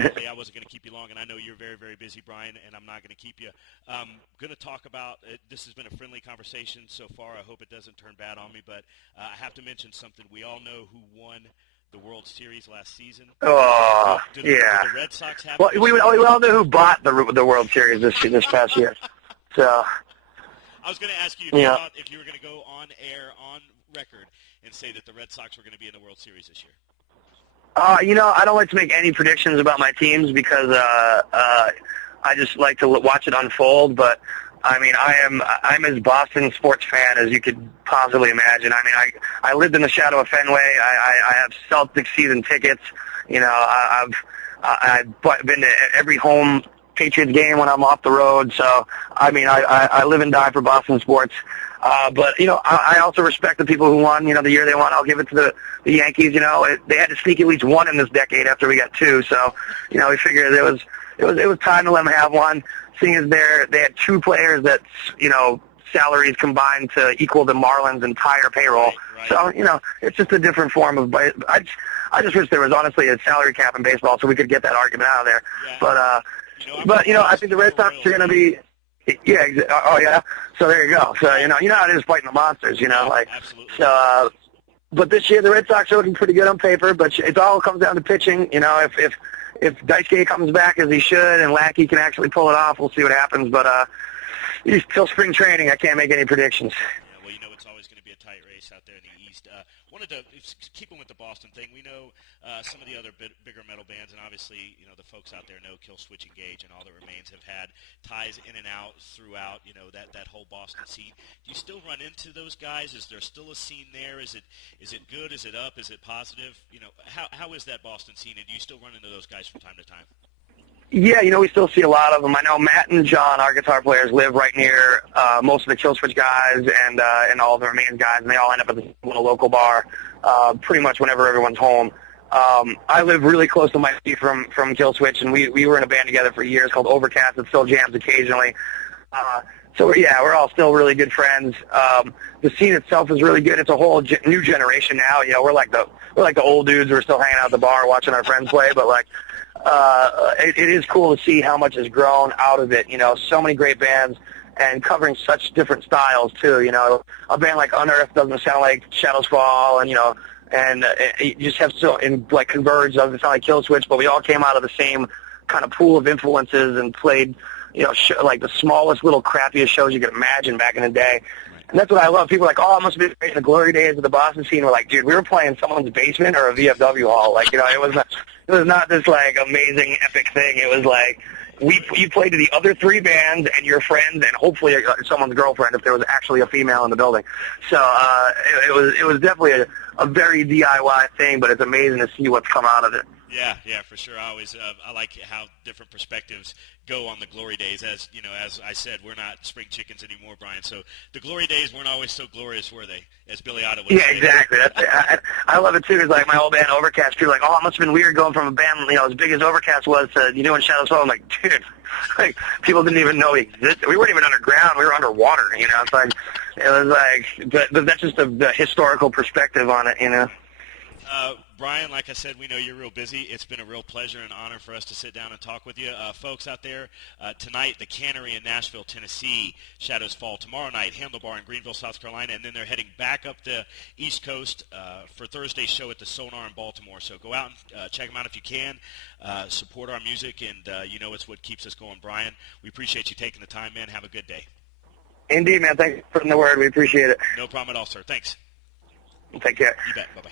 quickly. I wasn't going to keep you long, and I know you're very, very busy, Brian, and I'm not going to keep you. Going to talk about this has been a friendly conversation so far. I hope it doesn't turn bad on me, but I have to mention something. We all know who won the World Series last season. Oh, Do yeah. the Red Sox have Well, we all know who bought the World Series this past year. So I was going to ask you if you were going to go on air, on record, and say that the Red Sox were going to be in the World Series this year. I don't like to make any predictions about my teams because I just like to watch it unfold. But I mean, I'm as Boston sports fan as you could possibly imagine. I mean, I lived in the shadow of Fenway. I have Celtics season tickets. You know, I've been to every home Patriots game when I'm off the road. So I mean, I live and die for Boston sports. But, you know, I also respect the people who won, you know, the year they won. I'll give it to the Yankees. You know, they had to sneak at least one in this decade after we got two. So, you know, we figured it was time to let them have one, seeing as they had two players that, you know, salaries combined to equal the Marlins' entire payroll. Right. So, you know, it's just a different form of – I just wish there was honestly a salary cap in baseball so we could get that argument out of there. Yeah. But, I think the Red Sox are going to be – yeah. Oh, yeah. So there you go. So you know how it is fighting the monsters. You know, like absolutely. So. But this year the Red Sox are looking pretty good on paper. But it all comes down to pitching. You know, if Daisuke comes back as he should and Lackey can actually pull it off, we'll see what happens. But till spring training, I can't make any predictions. Yeah. Well, you know, it's always going to be a tight race out there in the East. Wanted to keep with the Boston thing. We know some of the other bigger metal bands, and obviously, you know, the folks out there know Kill Switch Engage and All That Remains have had ties in and out throughout, you know, that whole Boston scene. Do you still run into those guys? Is there still a scene there? Is it good? Is it up? Is it positive? You know, how is that Boston scene, and do you still run into those guys from time to time? Yeah, you know, we still see a lot of them. I know Matt and John, our guitar players, live right near most of the Kill Switch guys and all the Remains guys, and they all end up at the little local bar pretty much whenever everyone's home. I live really close to Mikey from Kill Switch, and we were in a band together for years called Overcast that still jams occasionally. So, we're all still really good friends. The scene itself is really good. It's a whole new generation now. You know, we're like the old dudes who are still hanging out at the bar watching our friends play, but like, it is cool to see how much has grown out of it. You know, so many great bands and covering such different styles too. You know, a band like Unearthed doesn't sound like Shadows Fall, and you know, and you just have Converge doesn't sound like Kill Switch, but we all came out of the same kind of pool of influences and played, you know, like the smallest little crappiest shows you could imagine back in the day. And that's what I love. People are like, oh, it must have been great in the glory days of the Boston scene. We're like, dude, we were playing someone's basement or a VFW hall. Like, you know, it was not this, like, amazing, epic thing. It was like you played to the other three bands and your friends and hopefully someone's girlfriend if there was actually a female in the building. So it was definitely a very DIY thing, but it's amazing to see what's come out of it. Yeah, for sure. I like how different perspectives go on the glory days. As you know, as I said, we're not spring chickens anymore, Brian. So the glory days weren't always so glorious, were they? As Billy Otto would say. Yeah, exactly. I love it too. It's like my old band Overcast. People are like, oh, it must have been weird going from a band, you know, as big as Overcast was to you doing Shadows Fall. I'm like, dude, like people didn't even know we existed. We weren't even underground. We were underwater. You know, it's like it was like, but that's just the historical perspective on it. You know. Brian, like I said, we know you're real busy. It's been a real pleasure and honor for us to sit down and talk with you. Folks out there, tonight, the Cannery in Nashville, Tennessee, Shadows Fall. Tomorrow night, Handlebar in Greenville, South Carolina, and then they're heading back up the East Coast for Thursday's show at the Sonar in Baltimore. So go out and check them out if you can. Support our music, and you know it's what keeps us going. Brian, we appreciate you taking the time, man. Have a good day. Indeed, man. Thanks for the word. We appreciate it. No problem at all, sir. Thanks. Take care. You bet. Bye-bye.